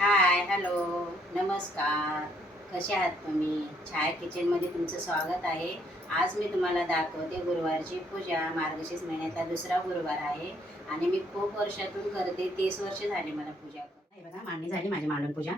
Hi hello नमस्कार. कसे आहात तुम्ही? छाया किचनमध्ये तुमचं स्वागत आहे. आज मी तुम्हाला दाखवते गुरुवारची पूजा. मार्गशीर्ष महिन्यातला दुसरा गुरुवार आहे आणि मी खूप वर्षातून करते. तीस वर्ष झाली मला पूजा हे बघा मांडणी झाली माझी मांडून पूजा.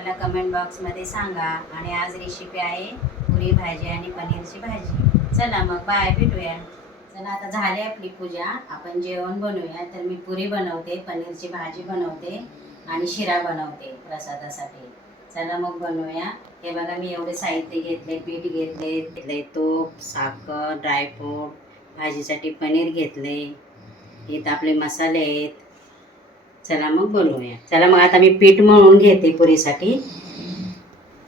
मला कमेंट बॉक्समध्ये सांगा. आणि आज रेसिपी आहे पुरी भाजी आणि पनीरची भाजी. चला मग बाय भेटूया. चला आता झाली आपली पूजा. आपण जेवण बनवूया. तर मी पुरी बनवते पनीरची भाजी बनवते आणि शिरा बनवते प्रसादासाठी. चला मग बनवूया. हे बघा मी एवढे साहित्य घेतले पीठ घेतले घेतले तूप साखर ड्रायफ्रूट भाजीसाठी पनीर घेतले. इथं आपले मसाले आहेत. चला मग बनवूया. चला मग आता मी पीठ मळून घेते पुरीसाठी.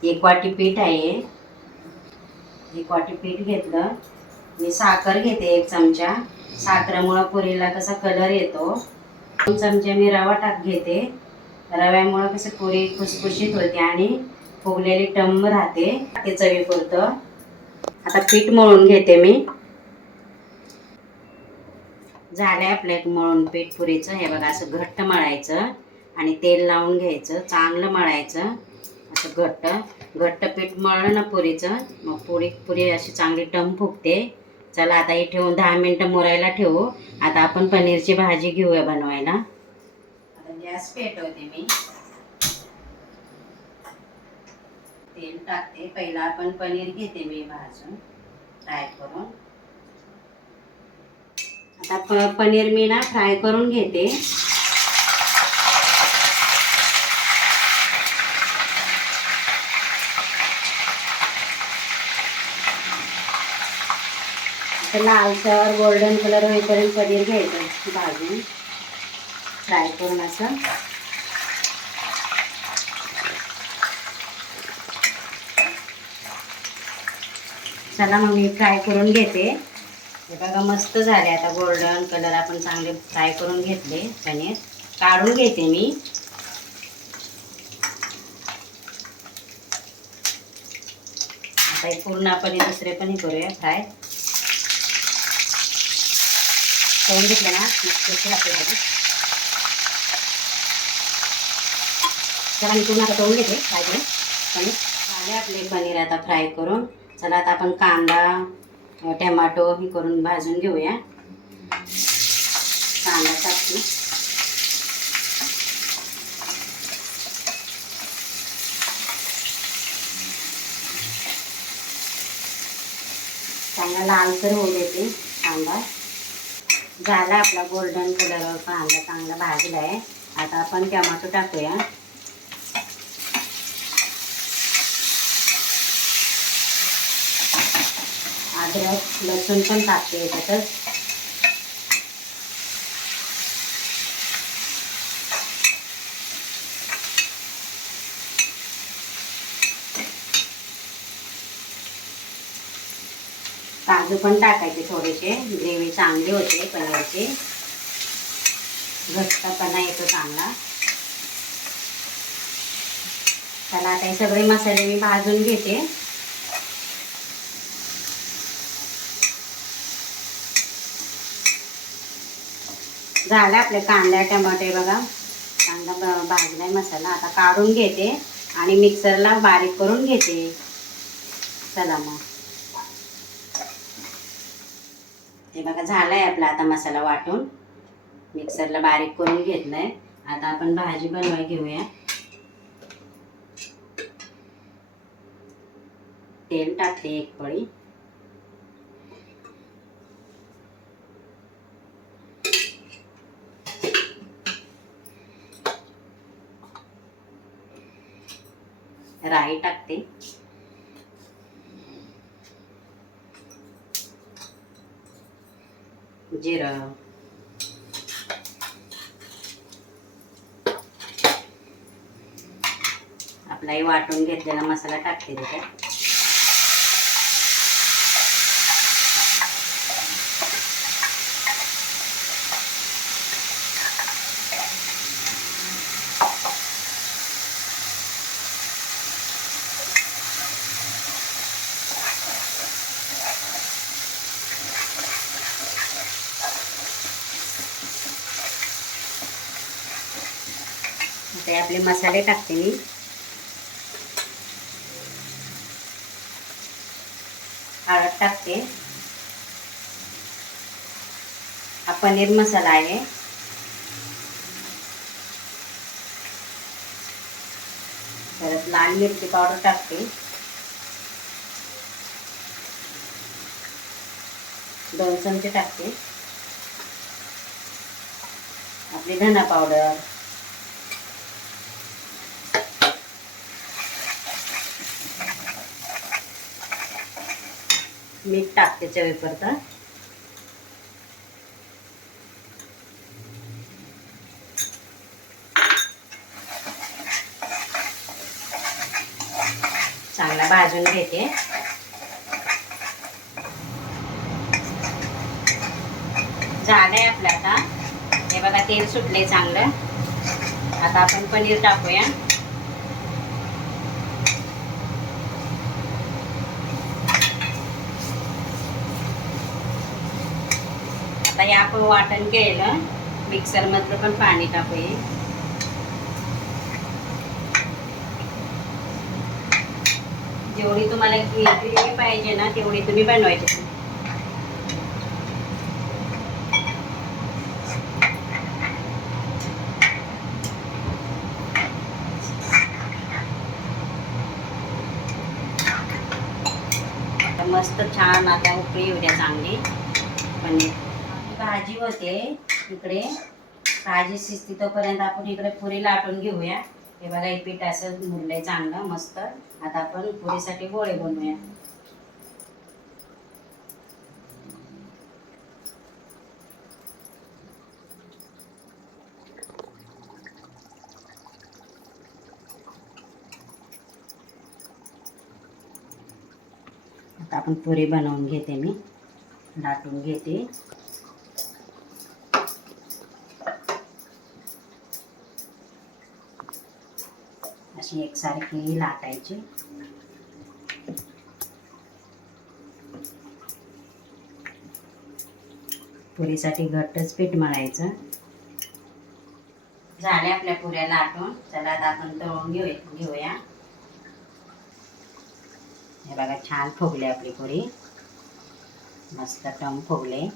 एक वाटी पीठ आहे. एक वाटी पीठ घेतलं. मी साखर घेते एक चमचा. साखरेमुळं पुरीला कसा कलर येतो. दोन चमचे मी रवा टाक घेते. रव्यामुळं कसं पुरी खुसखुशीत होते आणि फुगलेली टम्म राहते. ते चवीपुरतं. आता पीठ मळून घेते मी. झाले आपलं एक मळून पीठ पुरीचं. हे बघा असं घट्ट मळायचं आणि तेल लावून घ्यायचं. चांगलं मळायचं. असं घट्ट. घट्ट पीठ मळलं ना पुरीचं मग पुरी पुरी अशी चांगली टम फुगते. चला आता हे ठेवून दहा मिनटं मुरायला ठेवू. आता आपण पनीरची भाजी घेऊया बनवायला. आता गॅस पेटवते मी. तेल टाकते. पहिला आपण पनीर घेते मी भाजून फ्राय करून. आता प पनीर मी ना फ्राय करून घेते. लालसर गोल्डन कलर होईपर्यंत पनीर घ्यायचं भाजून. फ्राय करून असं. चला मग मी फ्राय करून घेते. हे बघा मस्त झाले आता गोल्डन कलर आपण चांगले फ्राय करून घेतले पनीर काढून घेते मी. आता हे पूर्ण आपण दुसरे पण करूया फ्राय करून घेतले ना? मस्त आपली चला मी पूर्ण आता करून घेते फ्राय करून. पनीर झाले आपले पनीर आता फ्राय करून. चला आता आपण कांदा टॅमॅटो हे करून भाजून घेऊया. कांदा टाकू. चांगला लालसर होऊ देते कांदा. झाला आपला गोल्डन कलर कांदा चांगला भाजला आहे आता आपण टॅमॅटो टाकूया. अद्रक लसूण पण टाकते याच्यातच. काजू पण टाकायचे थोडेसे ग्रेव्ही चांगली होते पनीरची घट्टपणा येतो चांगला. त्याला आता हे सगळे मसाले मी भाजून घेते. झालं आपले कांदा टमाटे बघा. कांदा भाजलाय मसाला. आता काढून घेते आणि मिक्सरला बारीक करून घेते. चला मग. हे बघा झालाय आपला आता मसाला वाटून. मिक्सरला बारीक करून घेतलाय. आता आपण भाजी बनवाय घेऊया. तेल टाकते एक पळी. राई टाकते. जिरं. आपला हे वाटून घेतलेला मसाला टाकते त्याच्यात टाकते आपले मसाले टाकते मी. हळद टाकते. हा पनीर मसाला आहे. परत लाल मिरची पावडर टाकते. दोन चमचे टाकते. आपली धना पावडर. मीठ टाकते चवीपुरतं. चांगला भाजून घेते. झालंय आपलं आता. हे बघा तेल सुटले चांगलं. आता आपण पनीर टाकूया. आता हे आपण वाटण केलं. मिक्सर मधलं पण पाणी टाकूया. जेवढी तुम्हाला ग्रेव्ही पाहिजे ना तेवढी तुम्ही बनवायची. आता मस्त छान आता उकळी येऊ द्या चांगली. पनीर भाजी होते इकडे. भाजी शिजती तोपर्यंत आपण इकडे पुरी लाटून घेऊया. हे बघा हे पीठ असं मुरलंय चांगलं मस्त. आता आपण पुरीसाठी गोळे बनवूया. आता आपण पुरी बनवून घेते मी. लाटून घेते. अशी एकसारखी लाटायची. पुरीसाठी घट्टच पीठ मळायचं. झाले आपल्या पुऱ्या लाटून. चला आता आपण तळून घेऊ घेऊया. हे बघा छान फुगले आपली पुरी. मस्त टम फुगले.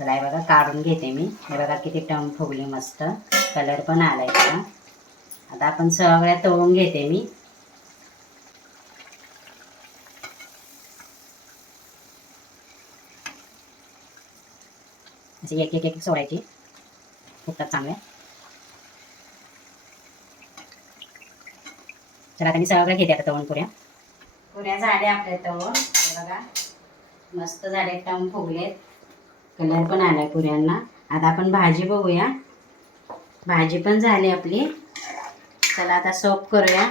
चला हे बघा काढून घेते मी. हे बघा किती टम फुगली मस्त. कलर पण आलाय त्याला आता आपण सगळ्या तळून घेते मी. असे एक एक एक सोडायची. फुगतात चांगल्या. चला आता मी सगळं घेते आता तळून पुऱ्या. पुऱ्या झाल्या आपल्या तळून. बघा. मस्त झाले टम फुगलेत. कलर पण आलाय पुऱ्यांना. आता आपण भाजी बघूया. भाजी पण झाली आपली. चला आता सोप करूया.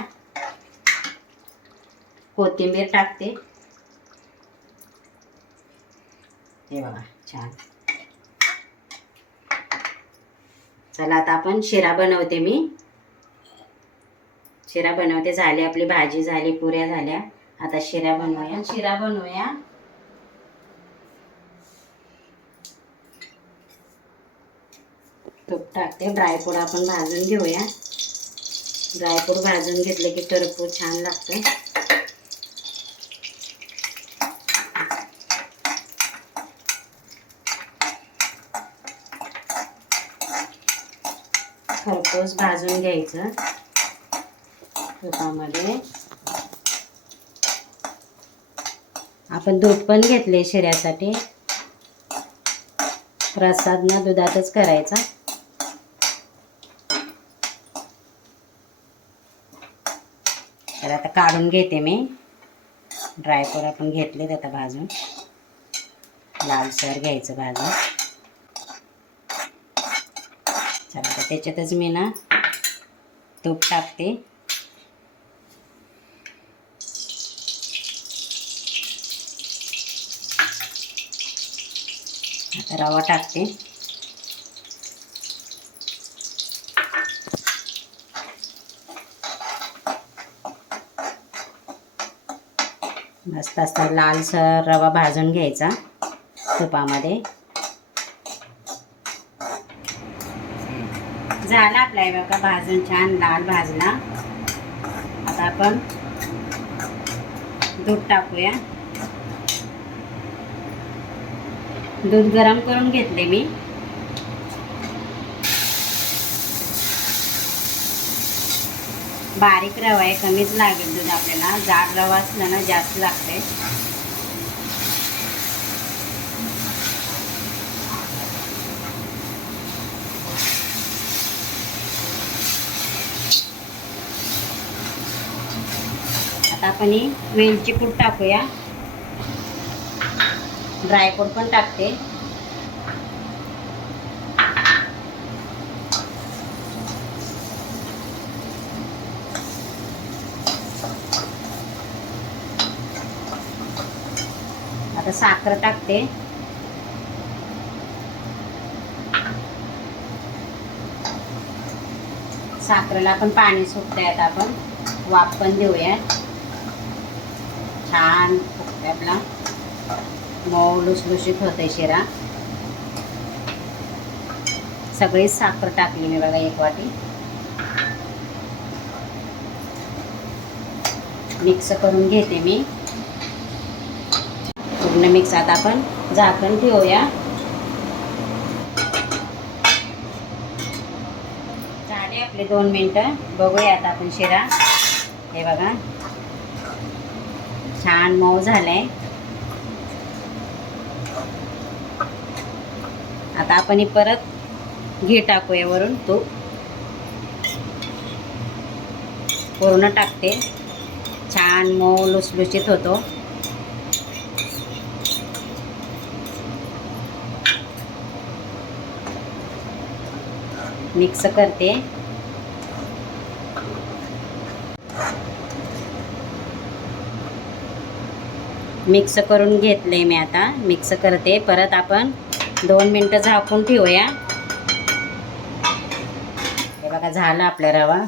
कोथिंबीर टाकते. हे बघा छान. चला आता आपण शिरा बनवते मी. शिरा बनवते झाली आपली भाजी झाली पुऱ्या झाल्या. आता शिरा बनवूया. शिरा बनवूया. तूप टाकते. ड्रायफ्रूट आपण भाजून घेऊया. ड्रायफ्रूट भाजून घेतले की टरपूर छान लागतं. खरपूस भाजून घ्यायचं. तुपामध्ये. आपण दूध पण घेतले शिऱ्यासाठी. प्रसाद ना दुधातच करायचा. तर आता काढून घेते मी. ड्रायफ्रूट आपण घेतलेत आता भाजून. लालसर घ्यायचं भाजून. चला आता त्याच्यातच मी ना तूप टाकते. आता रवा टाकते. मस्त असा लालसर रवा भाजून घ्यायचा तुपामध्ये. झाला आपला हे बघा भाजून छान लाल भाजला. आता आपण दूध टाकूया. दूध गरम करून घेतले मी. बारीक रवा आहे कमीच लागेल दूध आपल्याला. जाड रवा असला ना जास्त लागते आता आपण ही वेलची पूड टाकूया. ड्रायफ्रूट पण टाकते. आता साखर टाकते. साखरेला पण पाणी सुटतंय आता आपण. वाफ पण देऊया छान फुगते आपला. मऊ लुसलुशीत होते शिरा. सगळीच साखर टाकली मी बघा एक वाटी. मिक्स करून घेते मी. पूर्ण मिक्स आता आपण झाकण ठेवूया. झाले आपले दोन मिनटं. बघूया आता आपण शिरा. हे बघा. छान मऊ झालंय. आता आपण परत घी टाकूया वरून. तूप पूर्ण टाकते. छान मऊ लुसलुशीत होतो. मिक्स करते. मिक्स करून घेतले मी आता. मिक्स करते. परत आपण दोन मिनटं झाकून ठेवूया. हे बघा झालं आपला रवा.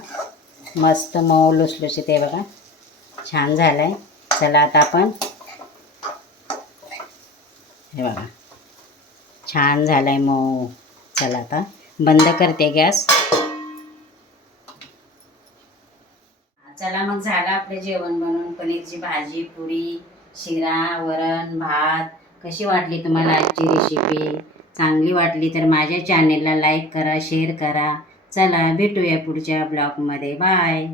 मस्त मऊ लुसलुशीत आहे बघा. छान झालं आहे चला आता आपण हे बघा. छान झालं आहे मऊ. चला आता. बंद करते गॅस. चला मग झालं आपलं जेवण बनवून. पनीरची भाजी पुरी शिरा वरण भात. कशी वाटली तुम्हाला आजची रेसिपी चांगली वाटली तर माझ्या चॅनेलला लाईक करा शेअर करा. चला भेटूया पुढच्या ब्लॉगमध्ये बाय